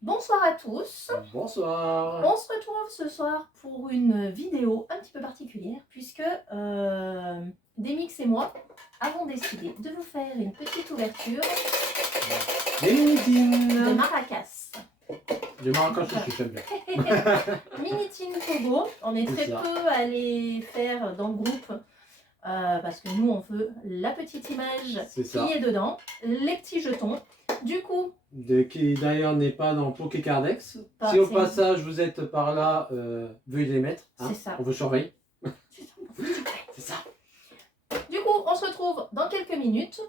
Bonsoir à tous. Bonsoir. On se retrouve ce soir pour une vidéo un petit peu particulière puisque Demix et moi avons décidé de vous faire une petite ouverture Les Minitines. de maracas. De Marrakech aussi, j'aime bien. Minitine Togo, on est très peu à les faire dans le groupe parce que nous on veut la petite image qui est dedans, les petits jetons. Du coup, qui d'ailleurs n'est pas dans Pokécardex. Si au passage vous êtes par là, veuillez les mettre. Hein, c'est ça. On vous surveille. C'est ça. Du coup, on se retrouve dans quelques minutes.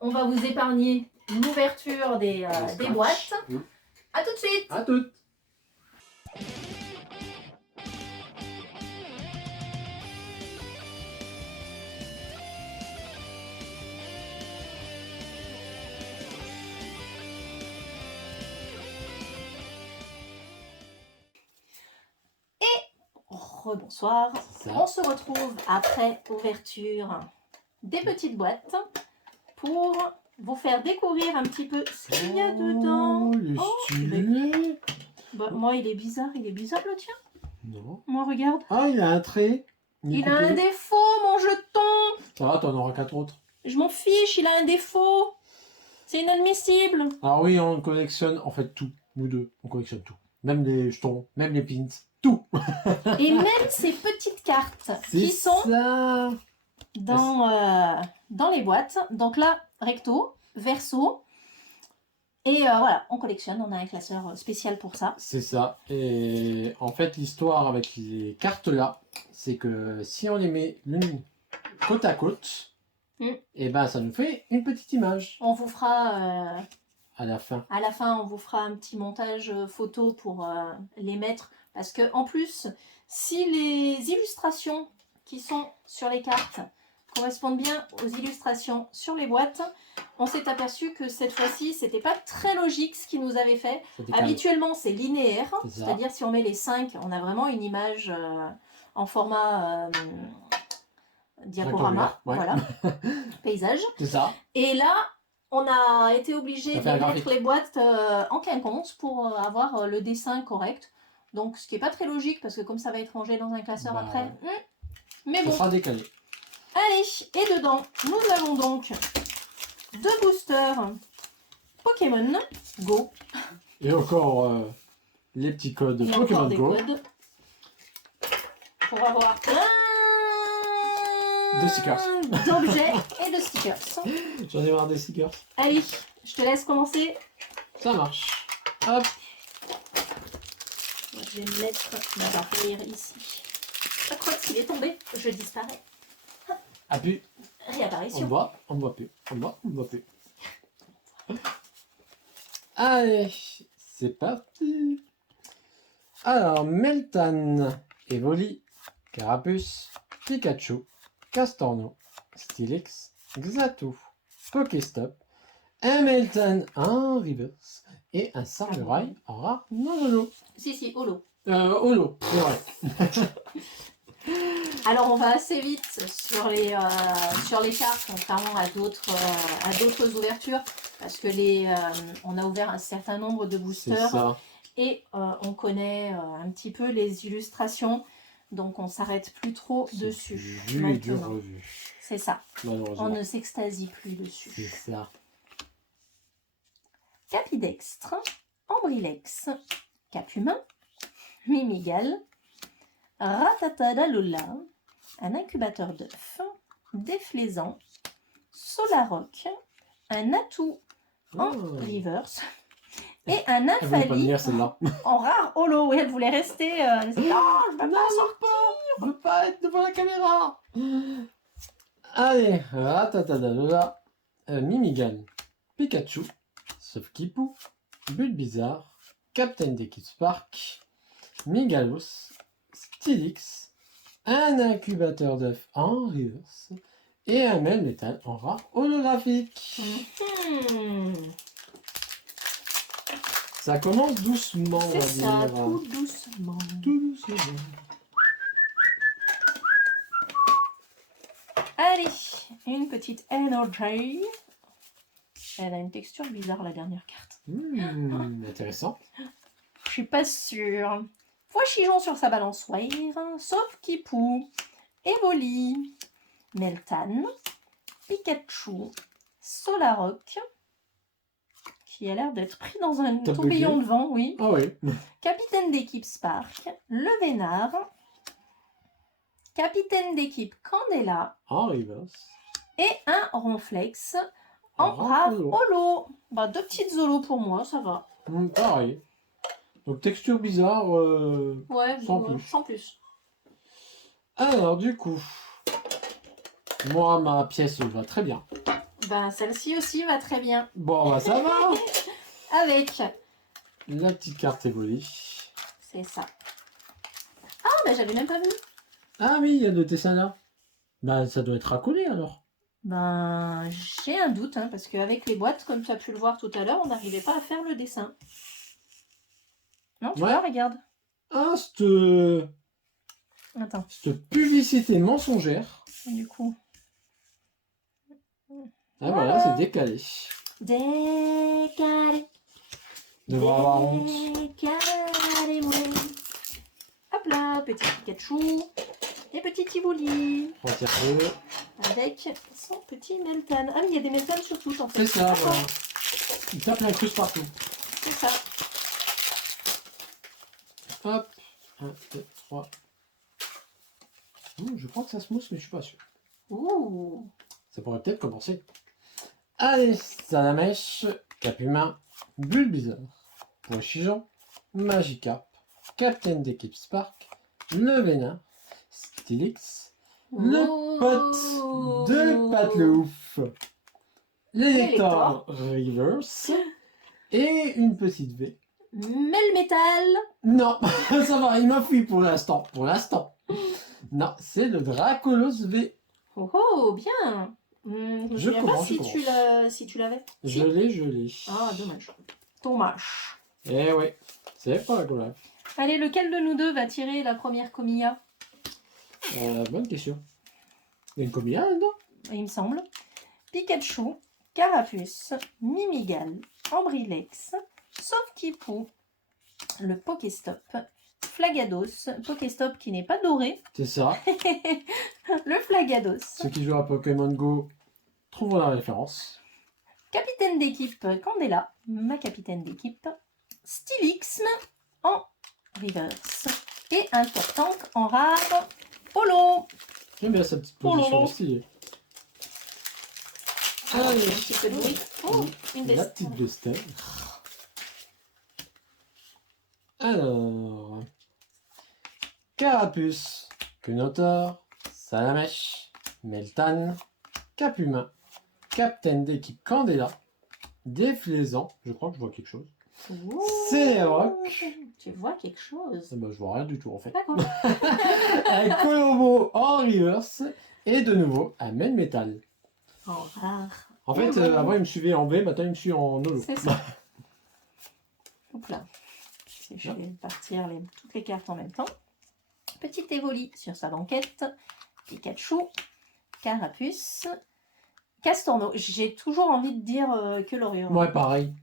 On va vous épargner l'ouverture des boîtes. A tout de suite. À toutes. Rebonsoir. On se retrouve après ouverture des petites boîtes pour vous faire découvrir un petit peu ce qu'il y a dedans. Bah, moi, il est bizarre le tien. Non. Moi, regarde. Ah, il a un trait. Il a un défaut, mon jeton. Ça va, t'en auras 4 autres. Je m'en fiche, il a un défaut. C'est inadmissible. Ah oui, on collectionne en fait tout. Nous deux, on collectionne tout. Même les jetons, même les pins. Tout. Et même ces petites cartes qui sont dans les boîtes. Donc là, recto, verso. Et voilà, on collectionne, on a un classeur spécial pour ça. C'est ça. Et en fait, l'histoire avec les cartes là, c'est que si on les met l'une côte à côte, et ben ça nous fait une petite image. On vous fera à la fin. À la fin, on vous fera un petit montage photo pour les mettre. Parce que en plus, si les illustrations qui sont sur les cartes correspondent bien aux illustrations sur les boîtes, on s'est aperçu que cette fois-ci, c'était pas très logique ce qu'ils nous avaient fait. Habituellement, c'est linéaire, c'est-à-dire si on met les 5, on a vraiment une image en format diaporama, voilà, paysage. C'est ça. Et là, on a été obligé de mettre les boîtes en quinconce pour avoir le dessin correct. Donc, ce qui n'est pas très logique parce que comme ça va être rangé dans un classeur après. Mais bon. Ça sera décalé. Allez, et dedans, nous avons donc 2 boosters Pokémon Go. Et encore les petits codes et Pokémon Go. Codes pour avoir plein de stickers. D'objets et de stickers. J'en ai marre des stickers. Allez, je te laisse commencer. Ça marche. Hop. Je vais me mettre ma barrière ici. Je crois que s'il est tombé, je disparais. Appuie. Réapparition. On ne voit plus. On ne voit plus. Allez, c'est parti. Alors, Meltan, Evoli, Carapuce, Pikachu, Castorno, Steelix, Xatu, Pokéstop, un Meltan en reverse et un Samurai en rare non holo. Si, holo. Holo, c'est vrai. Alors on va assez vite sur les cartes, contrairement à d'autres ouvertures, parce que on a ouvert un certain nombre de boosters et on connaît un petit peu les illustrations, donc on s'arrête plus trop dessus. Vu et du revu. C'est ça. On ne s'extasie plus dessus. C'est ça. Capidextre, Ambrilex, Capumain, Mimigal, Ratatadalola, un incubateur d'œufs, Déflaisant, Solaroc, un atout en reverse et un infali en rare holo. Oui, elle voulait rester. Non, je veux pas sortir. Je veux pas être devant la caméra. Allez, Ratatadalola, Mimigan, Pikachu, sauf Kipou, But Bizarre, Captain Deku Spark, Migalos, Steelix, un incubateur d'œufs en reverse et un mail métal en rare holographique. Ça commence doucement, c'est ça, tout doucement. Tout doucement. Allez, une petite Energy. Elle a une texture bizarre, la dernière carte. Intéressant. Je suis pas sûre. Pois-chichon sur sa balançoire, sauf Kipou, Evoli, Meltan, Pikachu, Solaroc, qui a l'air d'être pris dans un T'as tourbillon bugué de vent, oui. Ah oui. Capitaine d'équipe Spark, Le Vénard, capitaine d'équipe Candela En reverse. et un Ronflex en En rare holo. holo. Bah, 2 petites holos pour moi, ça va. Pareil. Donc texture bizarre, Ouais, sans plus. sans plus. Alors du coup, moi ma pièce va très bien. Bah, celle-ci aussi va très bien. Bon bah ça va. Avec, La petite carte évolue. c'est ça. Ah, bah j'avais même pas vu. Ah oui, il y a le dessin là. Bah ça doit être racolé alors. Ben, j'ai un doute, hein, parce qu'avec les boîtes, comme tu as pu le voir tout à l'heure, on n'arrivait pas à faire le dessin. Non, tu Ouais. vois, regarde. Ah, Attends, cette publicité mensongère. du coup. Ah voilà, c'est décalé. Décalé. Devrait avoir honte. Décalé, ouais. Hop là, petit Pikachu. Et petit Tivoli. Retire-le. Avec son petit Meltan. Ah oui, il y a des Meltan sur tout en fait. C'est ça, D'accord, voilà. Il tape l'incruste partout. c'est ça. Hop. 1, 2, 3. Je crois que ça se mousse, mais je suis pas sûr. Ouh. Ça pourrait peut-être commencer. Allez, Salamèche, Caphumain, Bulbizarre, Pois-chichon, Magikarp, Capitaine d'équipe Spark, Le Vénard, Stylix, le pote de Patlouf, l'élector Reverse et une petite V. Melmetal. Non, ça va, il m'a fui pour l'instant. Pour l'instant. Non, c'est le Dracolos V. Oh, oh, bien. Je me Je souviens pas commence, si je tu commence. si tu l'avais. Si. Je l'ai. Ah, dommage. Dommage. Eh ouais, c'est pas grave. Allez, lequel de nous deux va tirer la première Comilla? Bonne question. Il y a une combien dedans? Il me semble. Pikachu, Carapuce, Mimigal, Ambrilex, sauf Kipou, le Pokéstop, Flagados, Pokéstop qui n'est pas doré, C'est ça. le Flagados, Ceux qui jouent à Pokémon Go trouveront la référence. capitaine d'équipe Candela, ma capitaine d'équipe, Stylix en reverse et un Tortank en rare holo. J'aime bien sa petite Oh là position là. stylée. Un Allez, petit peu de bruit. Oh, une la veste. petite Bester. Alors, Carapuce, Quenotor, Salamèche, Meltan, Caphumain, Capitaine d'équipe Candela, Déflaisant, je crois que je vois quelque chose. Ouh. C'est rock. Tu vois quelque chose. Ah bah, je vois rien du tout en fait. D'accord. Avec Colombo en reverse et de nouveau un Melmetal. En rare. En fait, Oh, avant il me suivait en V, maintenant il me suit en holo. C'est ça. Hop là. Si je vais partir toutes les cartes en même temps. Petit Evoli sur sa banquette. Pikachu. Carapuce. Castorno. J'ai toujours envie de dire que l'Orion. Ouais, pareil.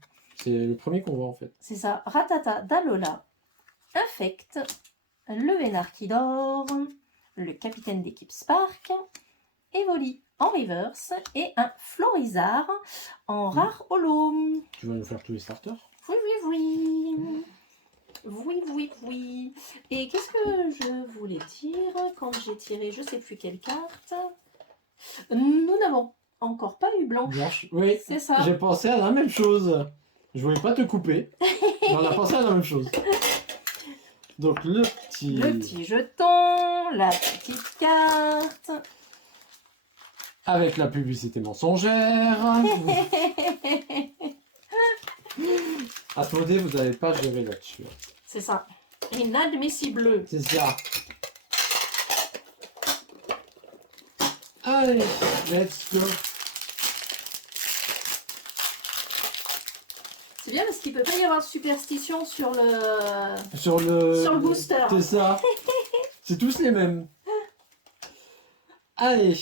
C'est le premier qu'on voit en fait. C'est ça. Ratata d'Alola. Infect. Le Vénard qui dort. Le capitaine d'équipe Spark. Evoli en reverse. Et un Florizard en rare holo. Tu vas nous faire tous les starters? Oui, oui, oui. Oui, oui, oui. Et qu'est-ce que je voulais dire quand j'ai tiré je sais plus quelle carte? Nous n'avons encore pas eu blanche. Blanche. Oui, C'est ça. j'ai pensé à la même chose. Je voulais pas te couper, mais on a pensé à la même chose. Donc le petit... Le petit jeton, la petite carte. Avec la publicité mensongère. Asmodée, vous n'avez pas géré là-dessus. C'est ça. Inadmissible. C'est ça. Allez, let's go. C'est bien parce qu'il peut pas y avoir de superstition sur le Sur le... sur le booster. C'est ça. C'est tous les mêmes. Allez.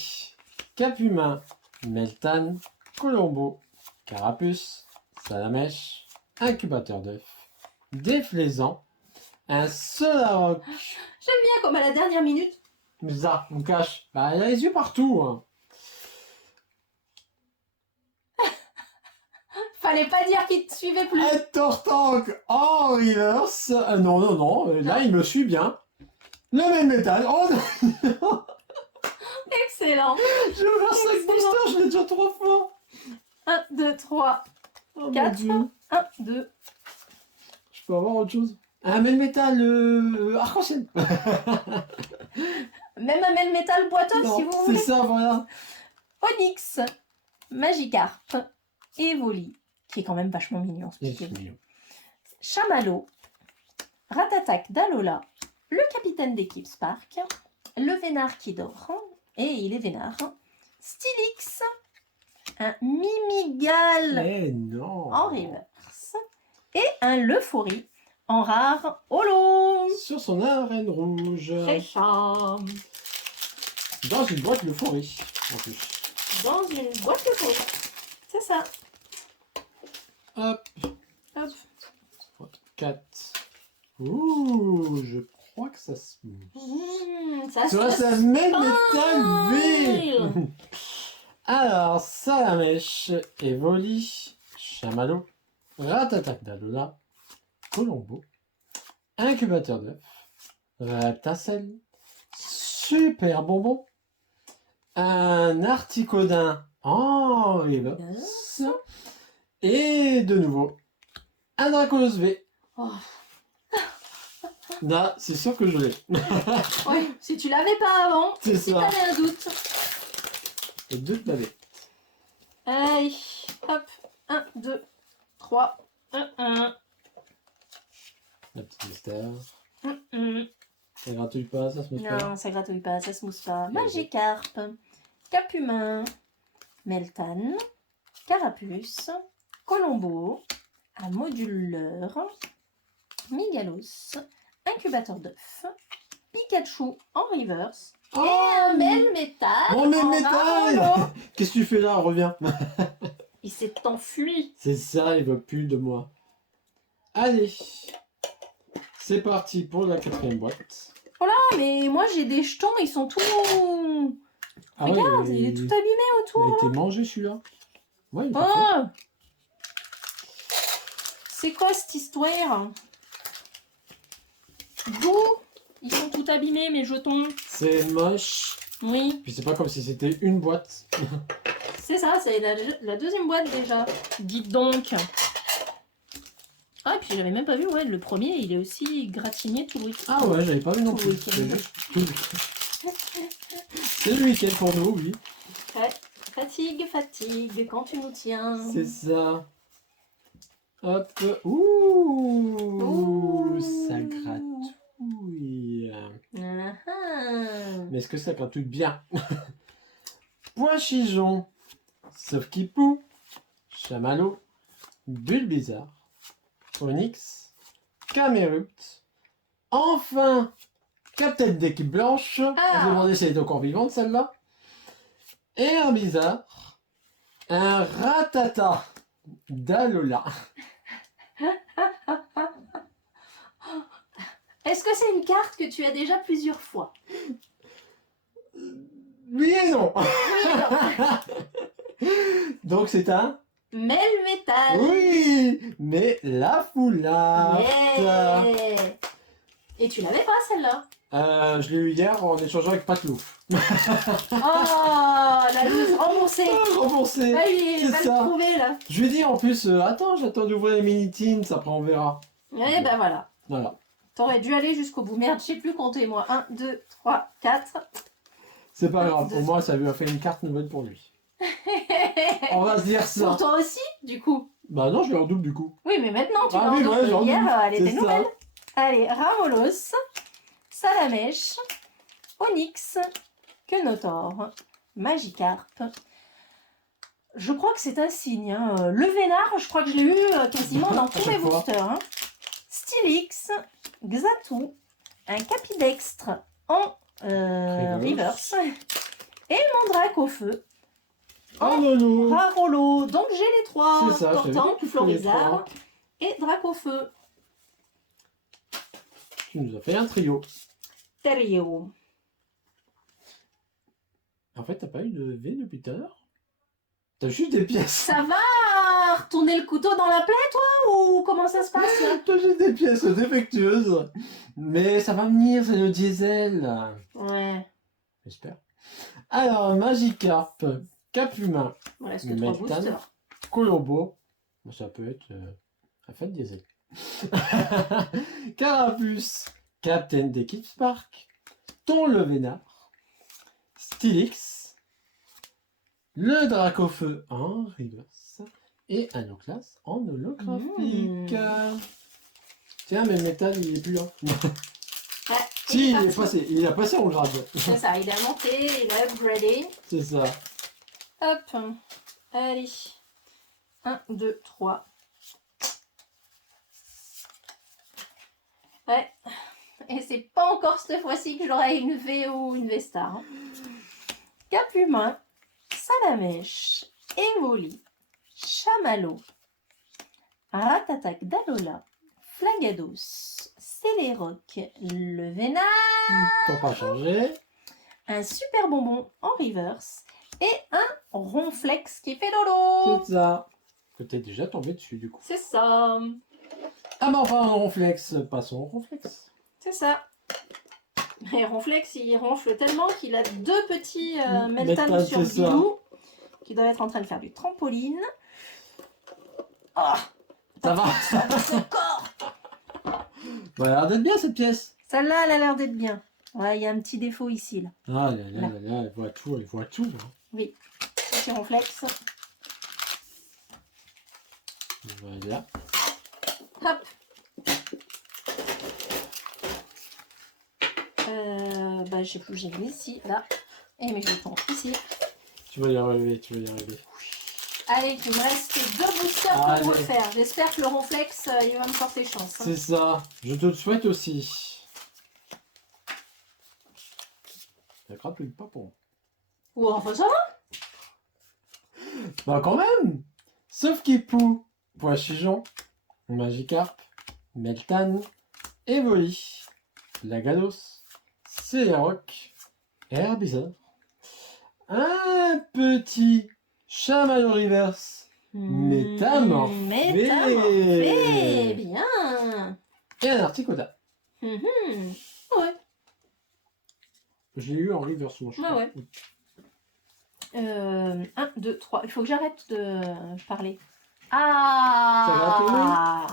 Caphumain, Meltan, Colombo, Carapuce, Salamèche, incubateur d'œufs, déflaisant, un Solaroc. J'aime bien comme à la dernière minute. Mais ça, on cache. Bah, il y a les yeux partout. Hein. Fallait pas dire qu'il te suivait plus. Hector Tank en reverse. Non, non, non. Là, il me suit bien. Le même métal. Oh non. Excellent. J'ai ouvert 5 Excellent. boosters, je l'ai déjà trop fort. 1, 2, 3, Oh mon 4. Dieu. 1, 2. Je peux avoir autre chose. Un même métal arc-en-ciel. Même un Mel Metal boiteux Non, si vous c'est voulez. ça, voilà. Onyx, Magikarp, Evoli, qui est quand même vachement mignon. ce petit Evoli. Chamallow, Ratatak d'Alola, le capitaine d'équipe Spark, le Vénard qui dort, et il est Vénard, Stylix, un Mimigal Eh non. en reverse, et un Leufaurie en rare holo. Sur son arène rouge. Très charme. Dans une boîte de forêt, en plus. Dans une boîte de peau. C'est ça. Hop. Hop. 4. Ouh, je crois que ça se... Ça Sur se la même métal V. Alors, Salamèche, Evoli, Chamallow, Ratatak d'Alola, Colombo, Incubateur d'œufs, Ratacel, Super Bonbon, un Articodin en reverse, et de nouveau, un Dracolos V. Oh. Là, c'est sûr que je l'ai. Oui, si tu l'avais pas avant, C'est si ça. t'avais un doute. Et deux de la V. Allez, hop, 1, 2, 3, 1, 1, La petite mystère. 1, 1. Ça gratouille pas, ça se met pas. Non, ça gratouille pas, ça se mousse pas. Magikarp, Capumin, Meltan, Carapuce, Colombo, un moduleur, Migalos, incubateur d'œufs, Pikachu en reverse, Oh, et un Melmetal. Mon même en métal. rare. Qu'est-ce que tu fais là? Reviens. Il s'est enfui. C'est ça, il veut plus de moi. Allez. C'est parti pour la 4e boîte. Ah, mais moi j'ai des jetons, ils sont tout... Ah Regarde, ouais, il est tout abîmé il a autour. été mangé celui-là. Ouais, il est parfait. Oh, c'est quoi cette histoire? D'où ils sont tout abîmés mes jetons? C'est moche. Oui, Puis c'est pas comme si c'était une boîte. c'est ça, c'est la deuxième boîte déjà. Dites donc. Ah, et puis j'avais même pas vu, ouais, le premier il est aussi gratigné tout le week-end. Ah ouais, j'avais pas vu non Tout plus. le week-end. C'est juste tout le week-end. C'est le week-end pour nous, oui. Ouais. Fatigue, fatigue, quand tu nous tiens. C'est ça. Hop. Ouh, ça gratouille. Ah, ah. Mais est-ce que ça gratouille bien? Pois-chichon, sauf Kipou, Chamallow, Bulbizarre, Onyx, Camerupt, enfin, Captain d'équipe blanche. On se demandait si elle est encore vivante celle-là. Et un bizarre, un Ratata d'Alola. Est-ce que c'est une carte que tu as déjà plusieurs fois? Oui et non. Donc c'est un... Melmetal. Oui, mais la foulard. Yeah. Et tu l'avais pas celle-là? Je l'ai eu hier en échangeant avec Patlouf. Oh, la loose remboursée. Remboursé. Allez, c'est va ça. le trouver là. Je lui ai dit en plus, attends, j'attends d'ouvrir les mini-teams, après on verra. Et ben voilà. Voilà. T'aurais dû aller jusqu'au bout. Merde, je sais plus compter moi. 1, 2, 3, 4. C'est pas grave, Deux. au moins ça lui a fait une carte nouvelle pour lui. On va se dire Pour ça. toi aussi, du coup. Bah non, je l'ai en double du coup. Oui, mais maintenant, tu Ah l'as oui, en ouais, double. j'en Hier, double, elle était c'est nouvelle. ça. Allez, Ramolos, Salamèche, Onyx, Quenotor, Magikarp. Je crois que c'est un signe. Hein. Le Vénard, je crois que je l'ai eu quasiment dans tous mes chaque fois. boosters. Hein. Stylix, Xatu, un Capidextre en reverse et Mandrake au feu. Oh non, non. Rarolo, donc j'ai les trois. C'est ça, je t'avais dit Portant, que tu ferais les Florizard, trois. et Dracofeu. Tu nous as fait un trio. Trio. En fait, t'as pas eu de V depuis tout à l'heure? T'as juste des pièces. Ça va retourner le couteau dans la plaie, toi? Ou comment ça se passe là? T'as juste des pièces défectueuses. Mais ça va venir, c'est le diesel. Ouais. J'espère. Alors, Magikarp, Capumin, Il reste que 3 Meltan, boosters. Colombo. Bon, ça peut être un fait diesel. Carapuce, Captain d'Équipe Spark, Ton le Vénard, Stylix, le Dracofeu en reverse et un Oclas en holographique. Tiens, mais le métal, il est plus là. Ouais, Si, il est parti. il a passé en grade. C'est ça, il a monté, il a upgradé. C'est ça. Hop, allez. 1, 2, 3. Ouais. Et c'est pas encore cette fois-ci que j'aurai une V ou une V-Star. Capumin, Salamèche, Evoli, Chamallow, Ratatac d'Alola, Flagados, Céléroc, le Vénard, Pour pas changer. un super bonbon en reverse et un ronflex qui fait dodo. C'est ça. Que t'es déjà tombé dessus du coup. C'est ça. Ah mais enfin, ronflex, passons au ronflex. C'est ça. Et ronflex, il ronfle tellement qu'il a 2 petits Meltan, Meltan sur c'est ça. Bilou qui doivent être en train de faire du trampoline. Ah, Ça va. ce corps. Bah, elle a l'air d'être bien cette pièce. Celle-là, elle a l'air d'être bien. Ouais, il y a un petit défaut ici, là. Ah là là là là, elle voit tout, elle voit tout. Hein. Oui, petit ronflex. Voilà. Hop. Bah, je sais plus, j'ai mis ici, là. Et mais je le prends ici. Tu vas y arriver, tu vas y arriver. Allez, il me reste 2 boosters pour Allez. refaire. J'espère que le ronflex, il va me porter chance. Hein. C'est ça, je te le souhaite aussi. Ça gratouille pas pour moi. Ou enfin, ça va. Bah quand même. Sauf Kipou, Pois-Chigeon, Magikarp, Meltan, Evoli, Lagados, Céléroc, Herbizarre, un petit Chamallow Reverse, Métamorphé. Métamorphé. Bien. Et un Articoda. Ouais. Je l'ai eu en reverse, moi je Ouais, crois. ouais. 1, 2, 3. Il faut que j'arrête de parler. Ah,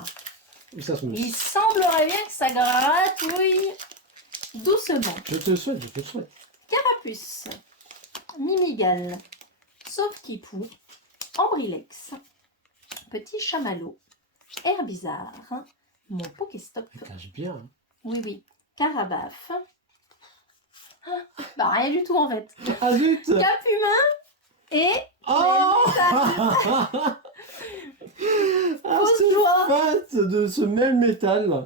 Et ça se il mousse. semblerait bien que ça gratouille doucement. Je te le souhaite, je te le souhaite. Carapuce, Mimigal, Sauf-Kipou, Ambrilex, Petit Chamallow, Herbizarre, mon Pokéstop, Tu caches bien. Hein. oui oui, Carabaf, bah rien du tout en fait, Ah zut. Capumin et Oh Meltan. Ah, Fausse c'est joie. fat de ce même métal.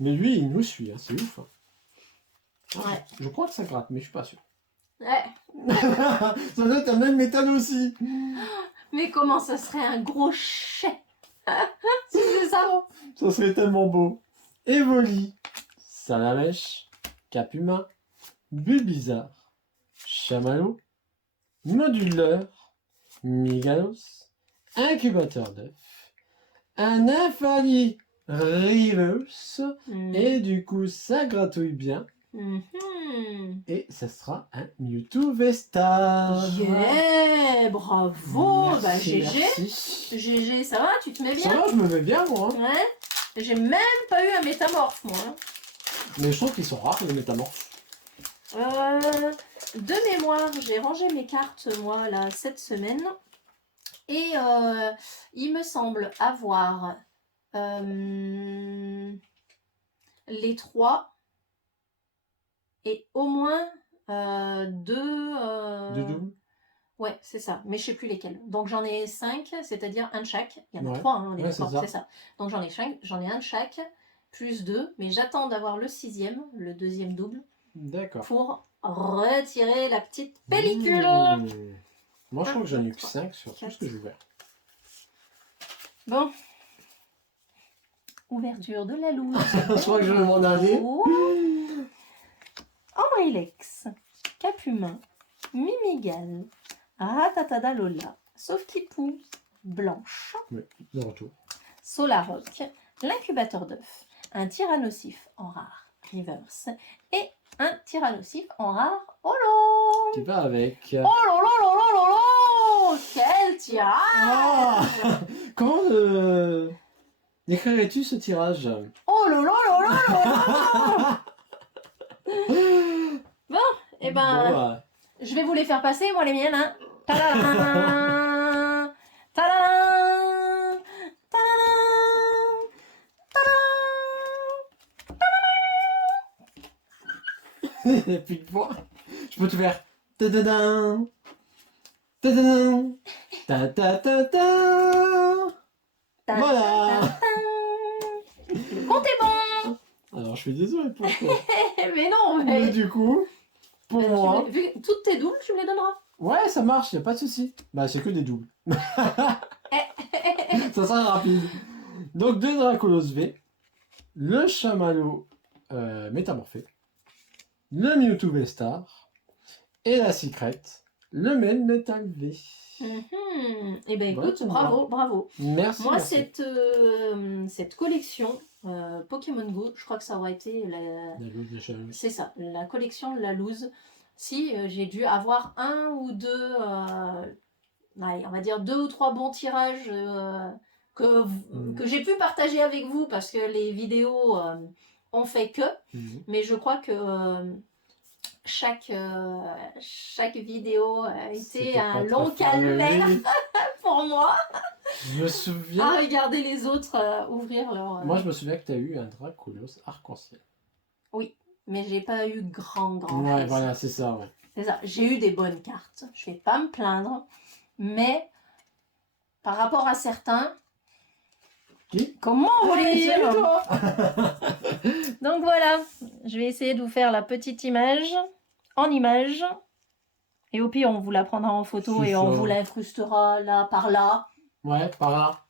Mais lui, il nous suit, hein, c'est ouf. Hein. Ouais. Je crois que ça gratte, mais je suis pas sûr. Ouais. Ça doit être un même métal aussi. Mais comment ça serait un gros chais si c'est ça? Ça serait tellement beau. Evoli, Salamèche, Capumin, Bulbizarre, Chamallow, Moduleur, Migalos, Incubateur d'œuf, un Infali Reverse, et du coup ça gratouille bien. Et ça sera un Mewtwo Vestar. Yeah, bravo. Merci, Bah GG. merci. GG, ça va? Tu te mets Ça bien? va, je me mets bien moi. Hein. Ouais. J'ai même pas eu un métamorphe, moi. Hein. Mais je trouve qu'ils sont rares les métamorphes. De mémoire, j'ai rangé mes cartes, moi, là, cette semaine. Et il me semble avoir les 3 et au moins 2... De double. Ouais, c'est ça, mais je sais plus lesquels. Donc j'en ai 5, c'est-à-dire un de chaque. Il y en a Ouais. 3, hein, on est Ouais, d'accord, c'est ça. c'est ça. Donc j'en ai un de chaque, plus 2, mais j'attends d'avoir le 6e, le 2e double, D'accord. pour retirer la petite pellicule. Moi je crois que j'en ai eu que 3, 5 sur tout ce que j'ai ouvert. Bon, Ouverture de la loose. Je crois que je vais m'en aller. Oh. Ambrilex, Capumain, Mimigal, Ratatada Lola, Sauf-Kipou, Blanche, De retour. Solaroc, l'incubateur d'œufs, un tyrannosif en rare reverse et un tyrannosif en rare holo. Qui va avec. Oh là là là là là là. Quel tirage. Ah Comment décrirais-tu ce tirage? Oh là là là là là là. Eh ben, Bon, bah, je vais vous les faire passer, moi les miennes. Hein. Tadam, tadam, tadam, tadam. il n'y a plus de voix. Je peux te faire. Tadadam, tadadam, ta ta ta ta. Voilà. Le compte est bon. Alors je suis désolé pour toi. Mais non, Mais mais... du coup, pour moi. Vu toutes tes doubles, tu me les donneras. Ouais, ça marche, y a pas de souci. Bah, c'est que des doubles. Ça sera rapide. Donc, 2 Dracolos V, le Chamallow métamorphé, le Mewtwo V-Star et la Secret, le Metal V. Eh ben écoute, Ouais, bravo, bravo. Merci. Moi, merci. cette collection Pokémon Go, je crois que ça aurait été La loose de Chamallow. c'est ça, la collection de la loose. Si j'ai dû avoir un ou deux, allez, on va dire 2 ou 3 bons tirages que j'ai pu partager avec vous parce que les vidéos ont fait que. Mais je crois que chaque vidéo a été C'était un pas long très fameux. calvaire pour moi. Je me souviens. À regarder les autres ouvrir leur. Moi, je me souviens que tu as eu un Dracolos arc-en-ciel. Mais j'ai pas eu grand Ouais, chose. voilà, c'est ça, ouais. C'est ça. J'ai eu des bonnes cartes. Je vais pas me plaindre. Mais par rapport à certains, Qui? comment vous voulez Hey, dire? salut, toi. Donc voilà, je vais essayer de vous faire la petite image en image. Et au pire, on vous la prendra en photo C'est et on ça. vous l'incrustera là par là. Ouais, par là.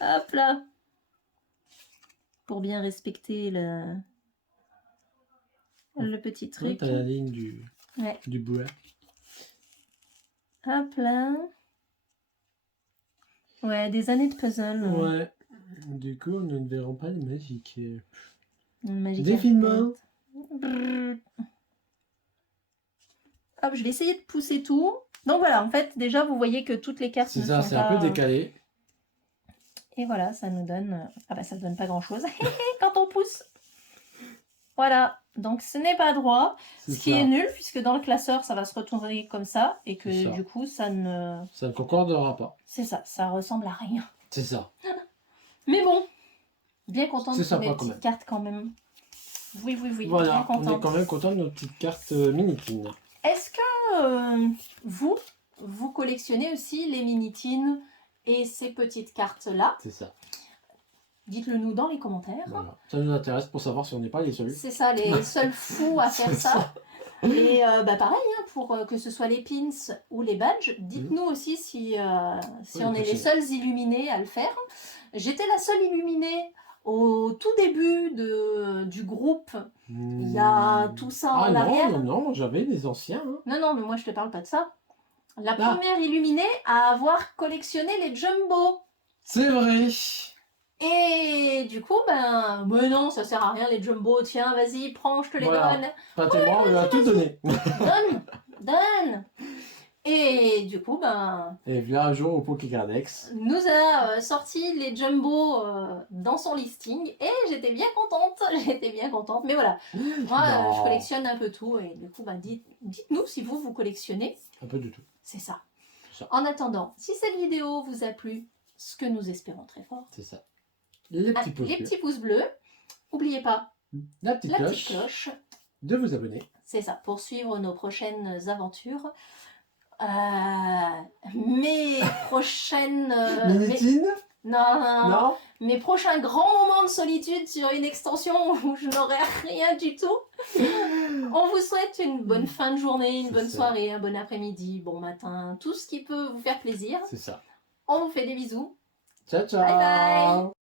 Hop là. Pour bien respecter le petit Ouais, truc. t'as la ligne du bois. Hop là. Ouais, des années de puzzle. Ouais. Du coup, nous ne verrons pas le magique. Magic Défilement. Brrr. Hop, je vais essayer de pousser tout. Donc voilà, en fait, déjà, vous voyez que toutes les cartes C'est ne ça, sont c'est pas... un peu décalé. Et voilà, ça nous donne... Ah bah, ça donne pas grand-chose quand on pousse. Voilà, donc ce n'est pas droit. C'est Ce qui ça. est nul, puisque dans le classeur, ça va se retourner comme ça. Et que C'est ça. du coup, ça ne... Ça ne concordera pas. C'est ça, ça ressemble à rien. C'est ça. Mais bon, bien contente C'est de sympa mes quand petites même. cartes quand même. Oui, bien Voilà, on est contente. quand même content de nos petites cartes mini-tines. Est-ce que vous collectionnez aussi les mini-tines et ces petites cartes-là? C'est ça. Dites-le nous dans les commentaires. Voilà. Ça nous intéresse pour savoir si on n'est pas les seuls. C'est ça, les seuls fous à faire C'est ça. Et bah pareil, hein, pour que ce soit les pins ou les badges, dites-nous aussi si Oui, on est les seuls illuminés à le faire. J'étais la seule illuminée au tout début du groupe. Il y a tout ça en arrière. Non, j'avais des anciens. Hein. Non, mais moi je te parle pas de ça. La première illuminée à avoir collectionné les Jumbo. C'est vrai. Et du coup, mais non, ça sert à rien les Jumbo. Tiens, vas-y, prends, je te les Voilà. donne. Prêtez-moi, on lui a tout donné. Donne. Et du coup, Et là, un jour au Pokégradex. nous a sorti les Jumbo dans son listing. Et j'étais bien contente. Mais voilà, moi, je collectionne un peu tout. Et du coup, dites-nous si vous collectionnez. Un peu de tout. C'est ça. C'est ça. En attendant, si cette vidéo vous a plu, ce que nous espérons très fort, C'est ça. Les petits pouces bleus. petits pouces bleus. N'oubliez pas La petite la cloche. petite cloche. De vous abonner. C'est ça, pour suivre nos prochaines aventures. Mes prochaines... Minitine Non. Mes prochains grands moments de solitude sur une extension où je n'aurai rien du tout. On vous souhaite une bonne fin de journée, une bonne soirée, un bon après-midi, bon matin, tout ce qui peut vous faire plaisir. C'est ça. On vous fait des bisous. Ciao, ciao. Bye bye.